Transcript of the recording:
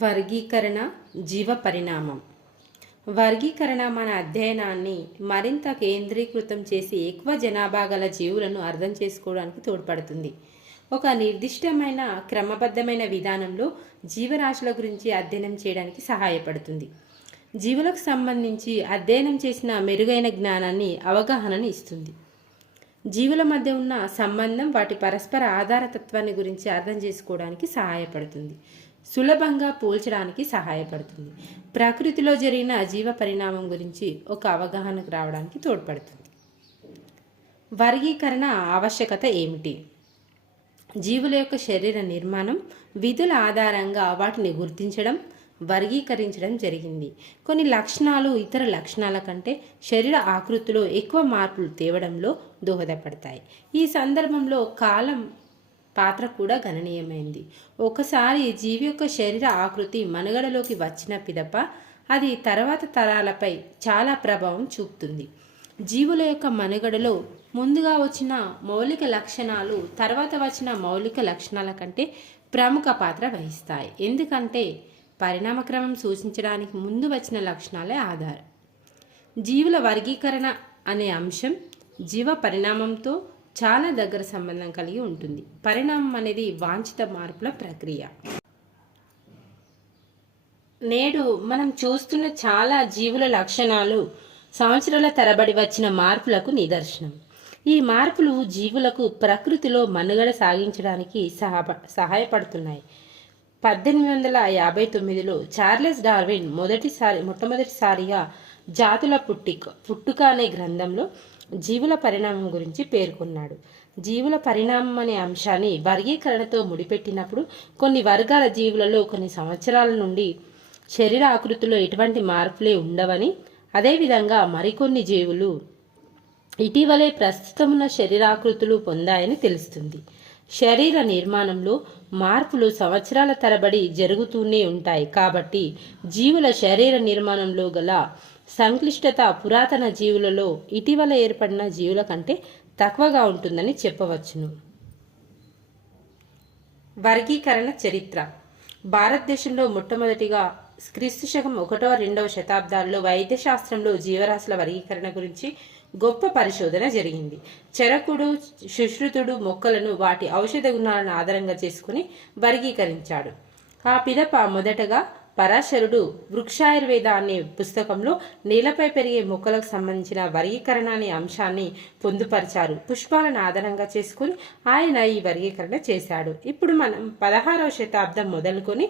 వర్గీకరణ జీవ పరిణామం. వర్గీకరణ మన అధ్యయనాన్ని మరింత కేంద్రీకృతం చేసి ఎక్కువ జనాభా గల జీవులను అర్థం చేసుకోవడానికి తోడ్పడుతుంది. ఒక నిర్దిష్టమైన క్రమబద్ధమైన విధానంలో జీవరాశుల గురించి అధ్యయనం చేయడానికి సహాయపడుతుంది. జీవులకు సంబంధించి అధ్యయనం చేసిన మెరుగైన జ్ఞానాన్ని అవగాహనని ఇస్తుంది. జీవుల మధ్య ఉన్న సంబంధం వాటి పరస్పర ఆధారతత్వాన్ని గురించి అర్థం చేసుకోవడానికి సహాయపడుతుంది. సులభంగా పోల్చడానికి సహాయపడుతుంది. ప్రకృతిలో జరిగిన జీవ పరిణామం గురించి ఒక అవగాహనకు రావడానికి తోడ్పడుతుంది. వర్గీకరణ ఆవశ్యకత ఏమిటి? జీవుల యొక్క శరీర నిర్మాణం విధుల ఆధారంగా వాటిని గుర్తించడం వర్గీకరించడం జరిగింది. కొన్ని లక్షణాలు ఇతర లక్షణాల కంటే శరీర ఆకృతిలో ఎక్కువ మార్పులు తేవడంలో దోహదపడతాయి. ఈ సందర్భంలో కాలం పాత్ర కూడా గణనీయమైంది. ఒకసారి జీవి యొక్క శరీర ఆకృతి మనుగడలోకి వచ్చిన పిదప అది తర్వాత తరాలపై చాలా ప్రభావం చూపుతుంది. జీవుల యొక్క మనుగడలో ముందుగా వచ్చిన మౌలిక లక్షణాలు తర్వాత వచ్చిన మౌలిక లక్షణాల కంటే ప్రముఖ పాత్ర వహిస్తాయి. ఎందుకంటే పరిణామక్రమం సూచించడానికి ముందు వచ్చిన లక్షణాలే ఆధారం. జీవుల వర్గీకరణ అనే అంశం జీవ పరిణామంతో చాలా దగ్గర సంబంధం కలిగి ఉంటుంది. పరిణామం అనేది వాంఛిత మార్పుల ప్రక్రియ. నేడు మనం చూస్తున్న చాలా జీవుల లక్షణాలు సంవత్సరాల తరబడి వచ్చిన మార్పులకు నిదర్శనం. ఈ మార్పులు జీవులకు ప్రకృతిలో మనుగడ సాగించడానికి సహా సహాయపడుతున్నాయి. పద్దెనిమిది వందల యాభై తొమ్మిదిలో చార్లెస్ డార్విన్ మొదటిసారి మొట్టమొదటిసారిగా జాతుల పుట్టిక పుట్టుక అనే గ్రంథంలో జీవుల పరిణామం గురించి పేర్కొన్నాడు. జీవుల పరిణామం అనే అంశాన్ని వర్గీకరణతో ముడిపెట్టినప్పుడు కొన్ని వర్గాల జీవులలో కొన్ని సంవత్సరాల నుండి శరీర ఆకృతిలో ఎటువంటి మార్పులే ఉండవని అదేవిధంగా మరికొన్ని జీవులు ఇటీవలే ప్రస్తుతమున్న శరీరాకృతులు పొందాయని తెలుస్తుంది. శరీర నిర్మాణంలో మార్పులు సంవత్సరాల తరబడి జరుగుతూనే ఉంటాయి. కాబట్టి జీవుల శరీర నిర్మాణంలో గల సంక్లిష్టత పురాతన జీవులలో ఇటీవల ఏర్పడిన జీవుల కంటే తక్కువగా ఉంటుందని చెప్పవచ్చును. వర్గీకరణ చరిత్ర. భారతదేశంలో మొట్టమొదటిగా క్రీస్తు శకం ఒకటవ రెండవ శతాబ్దాల్లో వైద్యశాస్త్రంలో జీవరాశుల వర్గీకరణ గురించి గొప్ప పరిశోధన జరిగింది. చెరకుడు సుశ్రుతుడు మొక్కలను వాటి ఔషధ గుణాలను ఆధారంగా చేసుకుని వర్గీకరించాడు. ఆ పిదప మొదటగా పరాశరుడు వృక్షాయుర్వేద అనే పుస్తకంలో నేలపై పెరిగే మొక్కలకు సంబంధించిన వర్గీకరణ అనే అంశాన్ని పొందుపరిచారు. పుష్పాలను ఆధారంగా చేసుకుని ఆయన ఈ వర్గీకరణ చేశాడు. ఇప్పుడు మనం పదహారవ శతాబ్దం మొదలుకొని